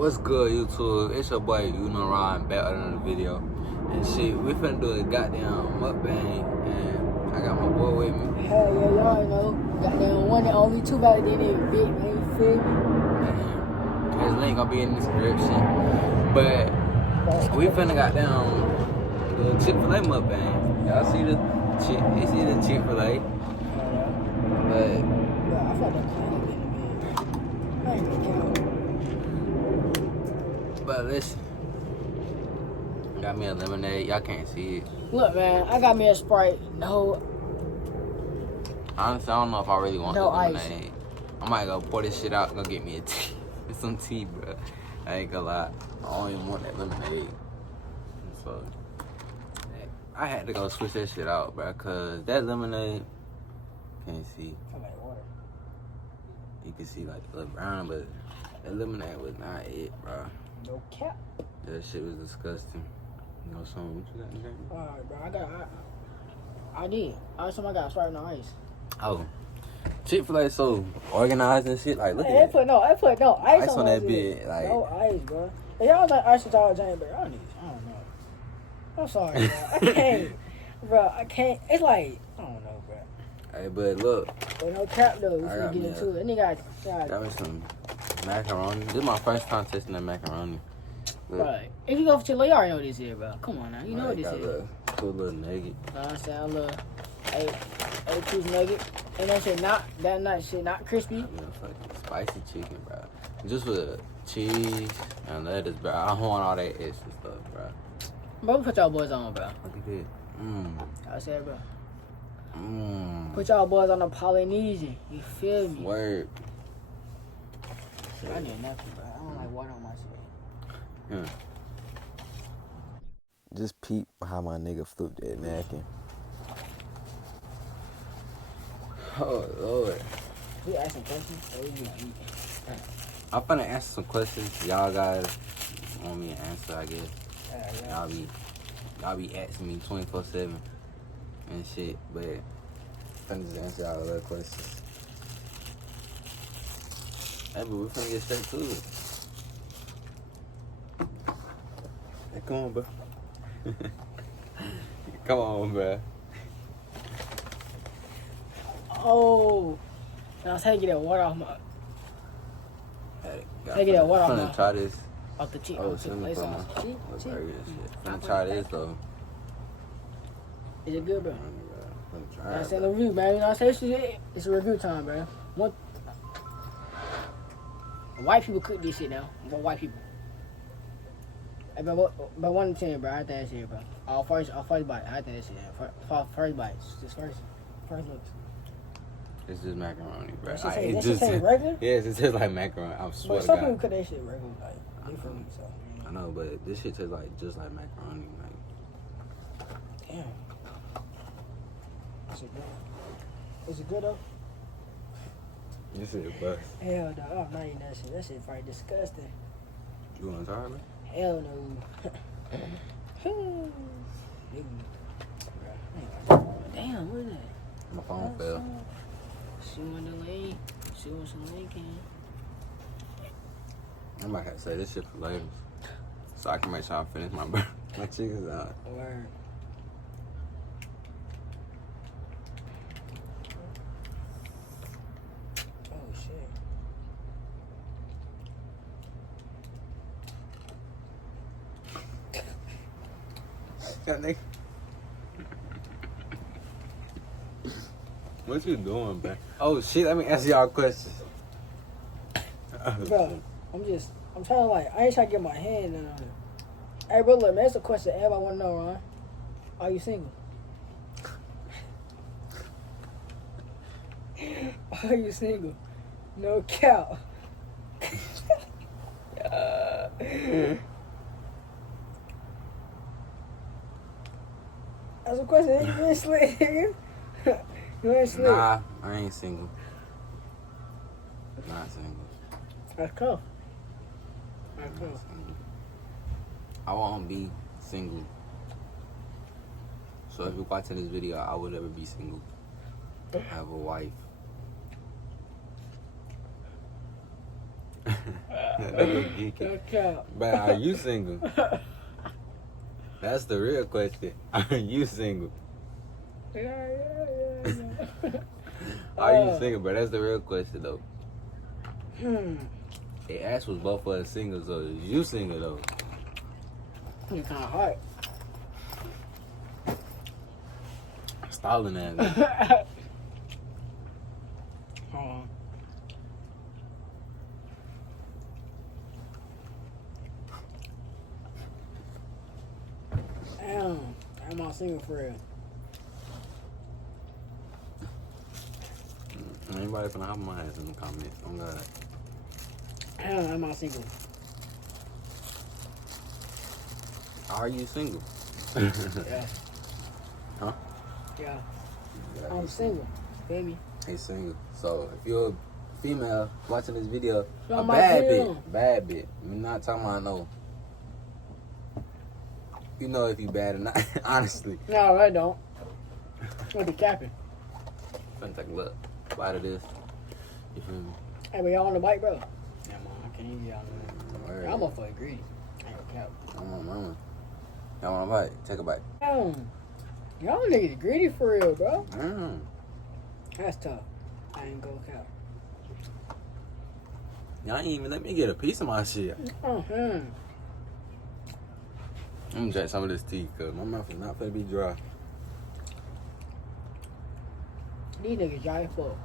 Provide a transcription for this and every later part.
What's good, YouTube? It's your boy, Ryan, back on another video. And shit, we finna do a goddamn mukbang, and I got my boy with me. Hell yeah, y'all know. Goddamn one and only two back then, big man, you feel me? And his link gonna be in the description. But we finna goddamn do a Chick-fil-A mukbang. Y'all see the Chick-fil-A. But Yeah, I felt that kind of in the bed. I ain't gonna count. But listen, got me a lemonade. Y'all can't see it. Look, man, I got me a Sprite. No, Honestly, I don't know if I really want No the ice. lemonade. I might go pour this shit out and go get me a tea. Some tea, bro. I ain't gonna lie. I don't even want that lemonade. So, I had to go switch that shit out, bro, because that lemonade, can't see. I like water. You can see like the little brown, but that lemonade was not it, bro. No cap. That shit was disgusting. You know something? What you got in there? Alright, bro, I did. I got Sprite no ice. Oh. Chick-fil-A so organized and shit. Like, look Hey, at they put no ice on that shit. bit. Like, No ice, bro. If y'all like ice with y'all drink, bro, I don't know. I'm sorry, bro. I can't. Bro, I can't. It's like, I don't know, bro. hey, but look. But no cap, though. We I finna got get me into it. And they Got me some macaroni. This is my first time tasting that macaroni. Look, right. If you go for Chick-fil-A, you already know what this is, bro. Come on now. You know what this got is. a cool little nugget. You know what I'm saying? A little 8-piece nugget. And that shit not crispy. You know, fucking spicy chicken, bro. Just with cheese and lettuce, bro. I don't want all that extra stuff, bro. Bro, put y'all boys on, bro. Look at that. I said, bro. Put Mmm. y'all boys on the Polynesian. You feel me? Word. Shit, I need nothing, bro. I don't like water on my shit. Yeah. Just peep how my nigga flipped that napkin. Oh, Lord. We asking questions, or we gonna eat? I'm finna answer some questions. Y'all guys want me to answer, I guess. Y'all be asking me 24/7 and shit, but I'm finna just answer all the other questions. Hey, but we finna get straight to it. Hey, come on, bro. Come on, bro. Oh, now take that water off my. Hey, Take that water off I'm finna my. try this. Off the cheek. Oh, Off the send me place from off. my Cheek. burger and shit. Finna try this, though. Is it good, bro? Finna try I it, said bro. the review, man. You know what I'm saying? It's a review time, bro. White people cook this shit now. What white people? Hey, but one thing, bro. I have to ask you, bro. First bite. I have to ask you. First bite. Just first looks. It's just macaroni, bro. That shit taste regular? Yes, it tastes like macaroni. I swear But to some God. people cook that shit regular, like differently. So I know, but this shit tastes like just like macaroni. Like, damn. Is it good? Is it good though? this shit bust. Hell no, I'm not eating that shit. That shit probably disgusting. You want to try it, man? Hell no. Damn, what is that? My phone fell. She want the lane. She wants some Lincoln. I might have to say this shit for later, so I can make sure I finish my my chickens out. Word. Oh shit. What you doing, man? Oh shit! Let me answer y'all questions. Bro, I'm trying to I ain't trying to get my hand in on it. Hey, bro, look, man, that's a question everybody want to know, Ron. Are you single? Are you single? No cap. That's a question. You ain't slick, nigga. You ain't slick. Nah, I ain't single. Not single. That's cool. Not single. I won't be single. So if you're watching this video, I would never be single. I have a wife. That look geeky. Okay. But are you single? That's the real question. Are you single? Yeah. Are you single, bro? That's the real question, though. It asked was both of us single, so is you single, though? It's kind of hard. Stalling at me. Hold on. Damn, I'm all single for real. Anybody finna hop my ass in the comments? Oh, God. Damn, I'm all single. Are you single? Yeah. Huh? Yeah. I'm single, baby. He's single. So if you're a female watching this video, Show a my bad bill. bad bitch. I'm not talking about no. You know if you bad or not, honestly. No, I don't. I'll be capping. Finna take a look. Bite of this. You feel me? Hey, but y'all on the bike, bro? Yeah, man, I can't even get out of Word. there. I'm a fucking greedy. I ain't gonna cap. Come on, mama. Y'all want a bite? Take a bite. Damn. Y'all niggas greedy for real, bro. That's tough. I ain't gonna cap. Y'all ain't even let me get a piece of my shit. Uh-huh. I'm gonna drink some of this tea, cause my mouth is not gonna be dry. These niggas dry as fuck.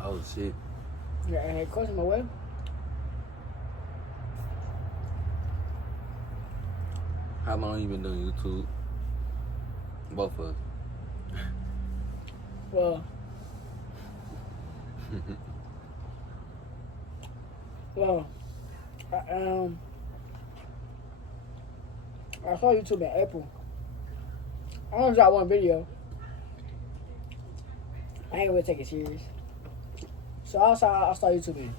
Oh shit. Yeah, I had question my way. How long you been doing YouTube? Both of us. Well, I saw YouTube in April. I only dropped one video. I ain't really take it serious. So I started YouTube in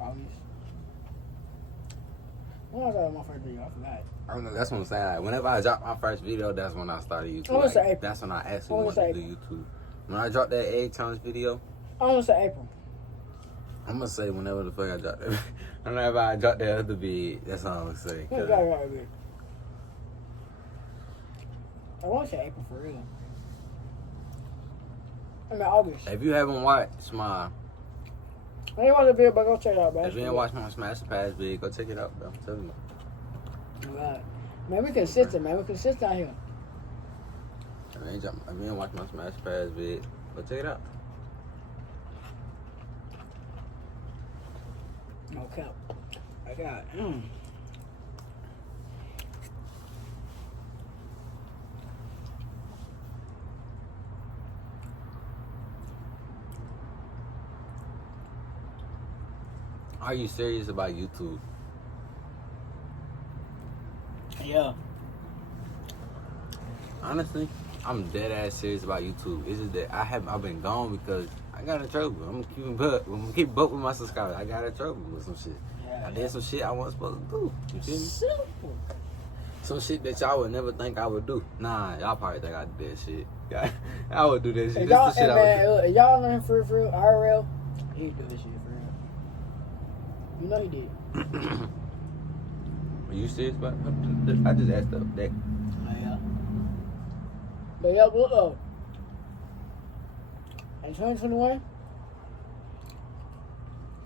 August. When I dropped my first video, I forgot. I don't know, that's what I'm saying. Like, whenever I dropped my first video, that's when I started YouTube. I wanna say April. That's when I actually I wanna wanted to say do YouTube. When I dropped that egg challenge video, I want to say April. I'm gonna say whenever the fuck I dropped that. Whenever I dropped that other vid, that's all I'm gonna say. I want to say April for real. I mean August. If you haven't watched my, I ain't watch the video, but go check it out, bro. if you ain't watched my Smash the Pass vid, go check it out, bro. I'm telling you. Oh, God. Man, we consistent, man. We consistent out here. If you ain't watched my Smash the Pass vid, go check it out. No cap. I got. Are you serious about YouTube? Yeah. Honestly, I'm dead ass serious about YouTube. It's just that I've been gone because I got in trouble. I'm gonna keep up with my subscribers. I got in trouble with some shit. Yeah. I did some shit I wasn't supposed to do. You feel me? Simple. Some shit that y'all would never think I would do. Nah, y'all probably think I did that shit. Yeah, I would do that shit. If This y'all, the shit I man, would do. if y'all learn for real, IRL, he do this shit for real. You know he did. Are you serious about I just asked up that. Oh, yeah. But yeah, look up. In 2021,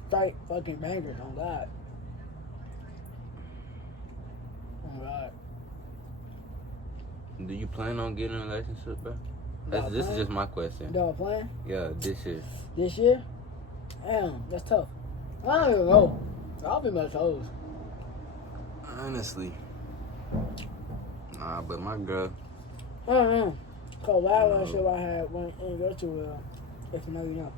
straight fucking bangers on God. Oh God. Do you plan on getting in a relationship, bro? Dog This is plan? just my question. Dog playing Yeah, this year. this year? Damn, that's tough. I don't even know. I'll be my toes. Honestly. Nah, but my girl. I don't know. Cause last relationship I had went and go to if you know you know.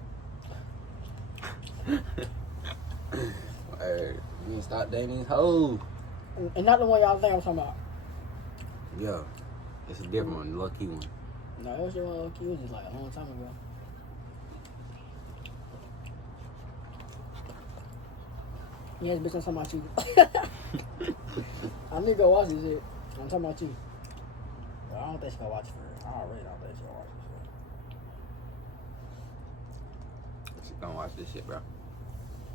Hey, you need to stop dating these hoes. And not the one y'all think I'm talking about. Yeah. It's a different one, lucky one. No, it was the one it was just like a long time ago. Yes, bitch, I'm talking about you. I need to go watch this shit. I'm talking about you. But I don't think she gonna watch it for real. I really don't think she gonna watch this shit. She gonna watch this shit, bro.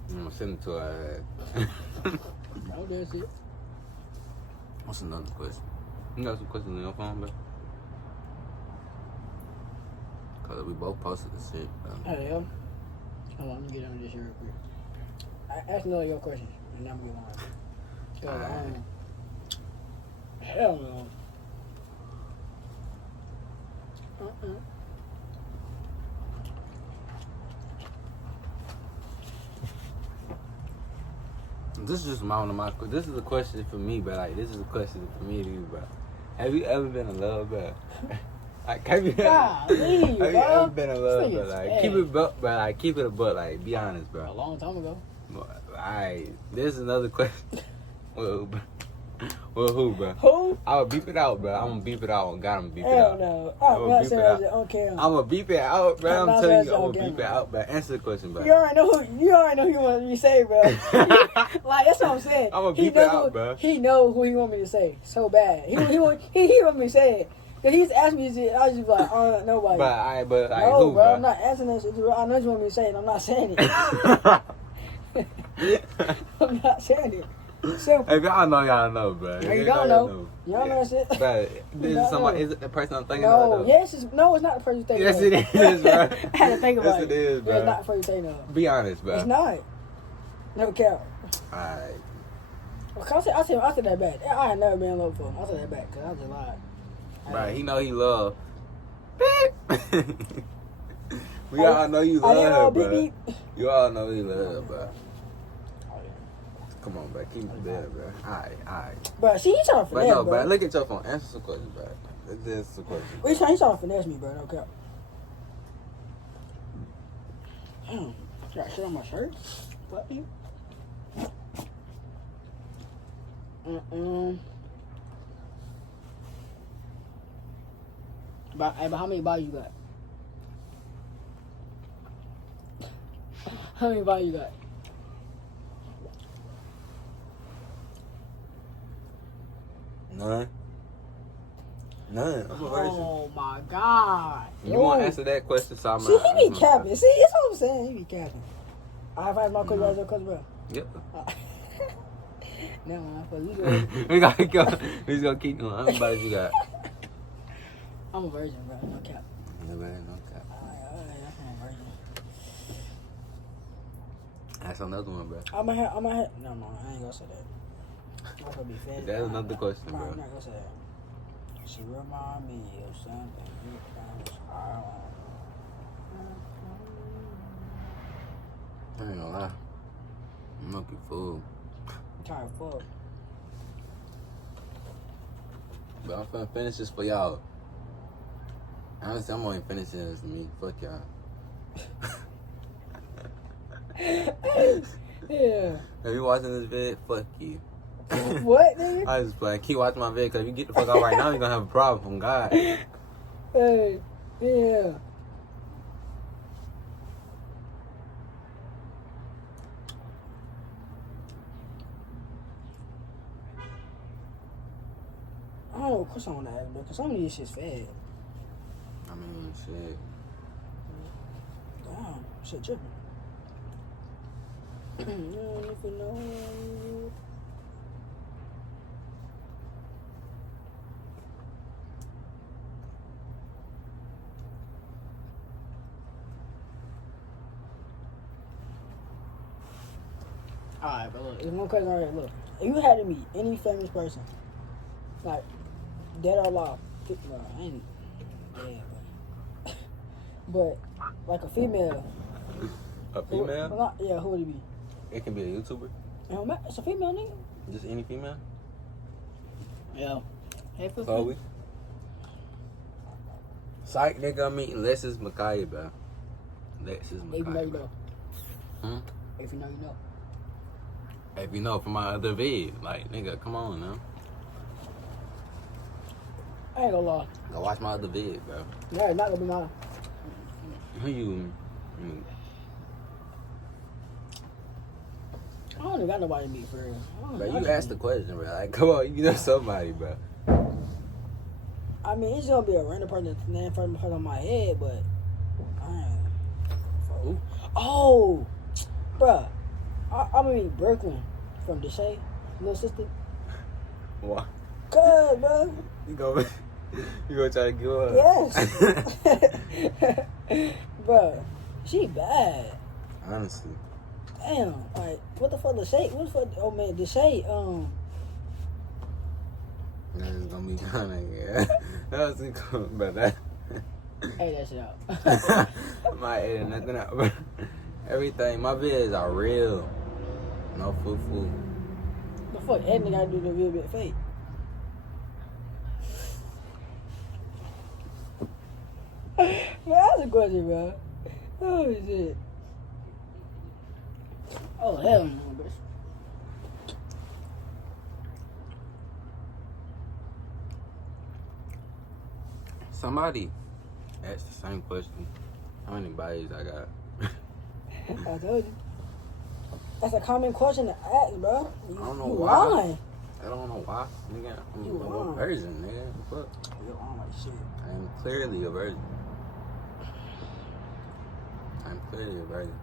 I'm gonna send it to her. Oh, that's it. What's another question? You got some questions on your phone, bro? Cause we both posted this shit, bro. Hell. Hold on, let me get on this here real quick. Ask another your question, and then I'm gonna get on. Alright. Hell no. This is just one of my. This is a question for me, but like this is a question for me to you, bro. Have you ever been in love, bro? Like, have you ever been in love, bro? Like, keep it, bro. Like, keep it a butt. Like, be honest, A bro. long time ago. Alright, this is another question. Well, who, bro? Who? I'll beep it out, bro. I'm gonna beep it out. God, I'm gonna beep it Hell out. no. I'ma I'm not beep saying it out. that on camera. I'm gonna beep it out, bro. I'm I'm not telling saying you, I'm on gonna beep it camera. out, bro. Answer the question, bro. You already know who you want me to say, bro. Like, that's what I'm saying. I'ma He beep it know out, who- bro. He know who he want me to say so bad. He want me to say it. Cause he's asked me, I was just like, oh, nobody. But no, who, bro, I'm not answering this. I know you want me to say it. I'm not saying it. I'm not saying it. Simple. If y'all know, bro. Yeah, you If don't know. Y'all know that shit. But You is don't somebody? know. Is it the person I'm thinking No, of? yes, it's not the person thinking Yes, of. it is, bro. I had to think about Yes, it is, bro. Yeah, it's not the person thinking of. Be honest, bro. It's not. No cap. Alright. I said that back. I had never been in love before. I said that back because I just lied. Right, he know he love. Beep. We all know you I didn't know, love her, beep, bro. beep. You all know you love her, bro. Come on, bro. Keep it there, bro. Alright. Bro, see, he trying to But finesse, no, bro. bro. Look at your phone. Answer some questions, bro. This is the question. He trying to finesse me, bro. No cap. Damn. Got shit on my shirt? What, you? But how many bodies you got? How many bodies you got? None. I'm a virgin. Oh my god. You want to answer that question? So I'm See, he be capping. See, that's what I'm saying. He be capping. I asked my question, your question, bro. Yep. Never mind. But we good. We gotta go. We just gonna keep going. How many bodies you got? I'm a virgin, bro. No cap. No cap. I'm a virgin. That's another one, bro. I'm a no, I ain't gonna say that. I'm gonna be fed. That's another question, bro. I'm not gonna say that. She remind me of something. I ain't gonna lie. I'm looking fool. I'm tired of fuck. But I'm finna finish this for y'all. Honestly, I'm only finishing this for me. Fuck y'all. Yeah. If you watching this vid, fuck you. What, nigga? I just like keep watching my vid, cause if you get the fuck out right now, you're gonna have a problem from God. Hey, yeah. I don't know what question I want to ask, bro, because some of these shit's fad. I mean, shit. Damn, shit tripping. If you know. Alright, but look, there's one question right here. Look, if you had to meet any famous person, like dead or alive, well, I ain't dead, but like a female. A female? Who would it be? It can be a YouTuber. It's a female nigga. Just any female. Yeah. Hey, Chloe. Psych, nigga, I'm meeting Lexus Micaiah, bro. Lexus If you know, you Micaiah, know. Hmm? If you know, you know. If you know from my other vid, like, nigga, come on now. I ain't gonna lie. Go watch my other vid, bro. Yeah, it's not gonna be mine. Who you? I don't even got nobody to meet for real. Bro, you asked the question, bro. Like, come on, you know somebody, bro. I mean, it's gonna be a random person that's named first person on my head, but I ain't. Who? Oh, bruh. I'm gonna eat Brooklyn from Deshae, little sister. What? Cuz, bro. You gonna try to give up? Yes. Bro, she bad. Honestly. Damn, like, what the fuck, Deshae? What the fuck, oh man, Deshae, That's gonna be kind of, yeah. That was cool, but that. Hey, that shit out. I'm not editing nothing out, bro. Everything, my videos are real. No foo-foo. The fuck, editing gotta do the real bit fake. Man, that's a question, bro. Oh, shit. Oh, hell no, bro. Somebody asked the same question. How many bodies I got? I told you. That's a common question to ask, bro. I don't know you why. lying. I don't know why. Nigga, I'm You a lying. virgin, nigga. Fuck. You lying like shit. I am clearly a virgin. I'm clearly a virgin.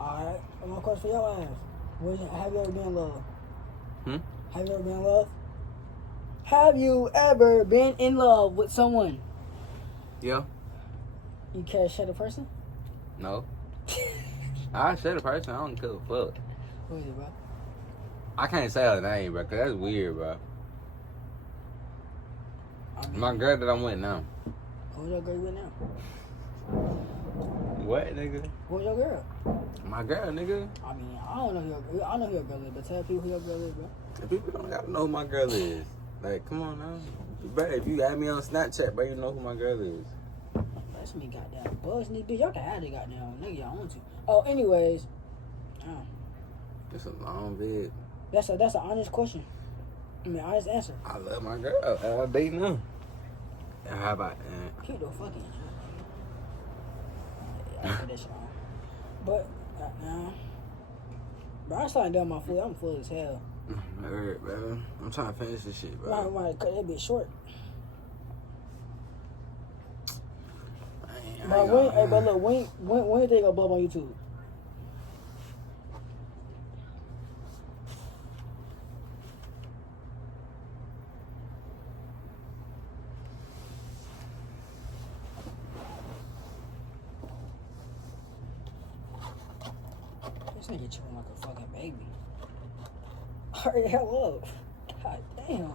Alright, one more question for your ass. Have you ever been in love? Hmm? Have you ever been in love? Have you ever been in love with someone? Yeah. You care to share the person? No. I said a person. I don't give a fuck. Who is it, bro? I can't say her name, bro, because that's weird, bro. My girl that I'm with now. Who's your girl you with now? What, nigga? Who's your girl? My girl, nigga. I mean, I don't know who your, I know who your girl is, but tell people who your girl is, bro. The people don't gotta know who my girl is. Like, come on now. Bro, if you add me on Snapchat, bro, you know who my girl is. That's me goddamn buzz in this bitch. Y'all can add it goddamn nigga y'all want to. Oh, anyways. Oh, It's a long vid. that's an honest question. I mean, honest answer. I love my girl. All day now. How about that? Keep the fucking shit. Yeah, I put that shit on. But, nah. Bro, I started doing my food. I'm full as hell. Alright, bro. I'm trying to finish this shit, bro. I want to cut that bitch short. Bro, but look, when you think of blow up on YouTube? This nigga chewing like a fucking baby. Hurry the hell up. God damn.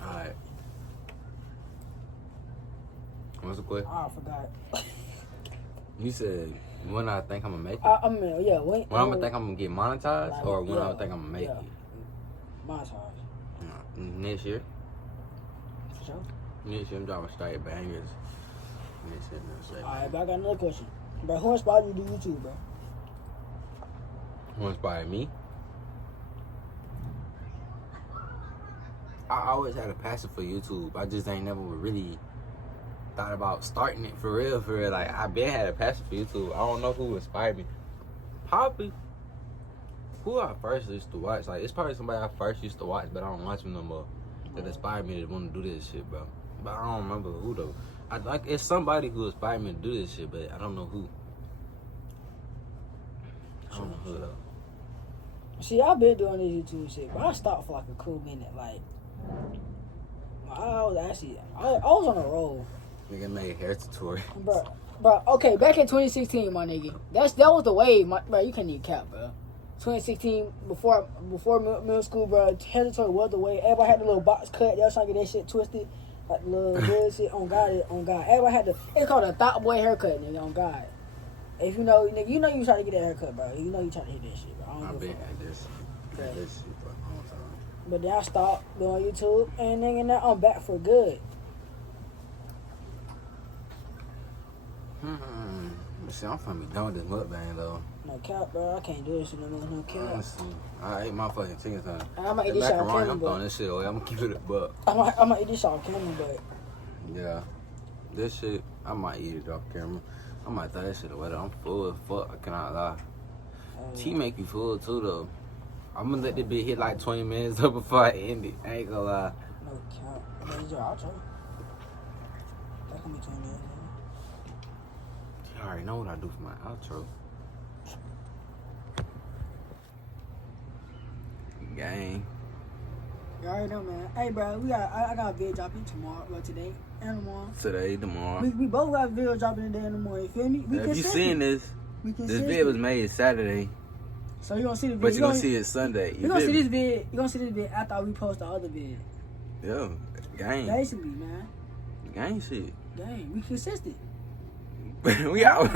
Alright. What's the question? Oh, I forgot. You said when I think I'm gonna make it? I mean, yeah. When When I'm gonna think I'm gonna get monetized, or when I think I'm gonna make it? Montage. Next year. For sure. Next year I'm dropping straight bangers. Next year, no straight. Alright, but I got another question. Bro, who inspired you to do YouTube, bro? Who inspired me? I always had a passion for YouTube. I just ain't never really thought about starting it for real, for real. Like, I been had a passion for YouTube. I don't know who inspired me. Probably who I first used to watch. Like, it's probably somebody I first used to watch, but I don't watch them no more. That inspired me to want to do this shit, bro. But I don't remember who though. It's somebody who inspired me to do this shit, but I don't know who. I don't know who though. See, I've been doing this YouTube shit, but I stopped for like a cool minute. Like, I was on a roll. Nigga made hair tutorial. Bro, okay, back in 2016, my nigga. That was the wave, bro. You can't even cap, bro. 2016, before middle school, bro. Hair tutorial was the wave. Everybody had the little box cut. They was trying to get that shit twisted. Like the little bullshit. On God. Everybody had it's called a thought boy haircut, nigga. On God. If you know, nigga, you know you trying to get that haircut, bro. You know you trying to hit that shit, bro. I've been at this shit for a long time. But then I stopped doing YouTube, and nigga, now I'm back for good. See, I'm finna be done with this mukbang though. No cap, bro. I can't do this shit no more. No cap. Honestly, I ate my fucking chicken time. I might eat this shit on camera, I'm throwing this shit away. I'm gonna keep it a buck. I might eat this shit on camera, but Yeah, this shit, I might eat it off camera. I might throw that shit away. I'm full as fuck. I cannot lie. Tea make you full too though. I'm gonna let this bitch hit like 20 minutes up before I end it. I ain't gonna lie. no cap. I'll try. gonna make you mad, man. You already know what I do for my outro. Gang. You already know, man. Hey, bro, I got a video dropping tomorrow, well, today and tomorrow. Today, tomorrow. We both got a video dropping today and tomorrow. You feel me? We If you seen this video was made Saturday, so you gonna see the video. but you gonna see it Sunday. You gonna see this video. You gonna see this video after we post the other video. Yeah, gang. Basically, man. Gang shit. Gang, we consistent. We out.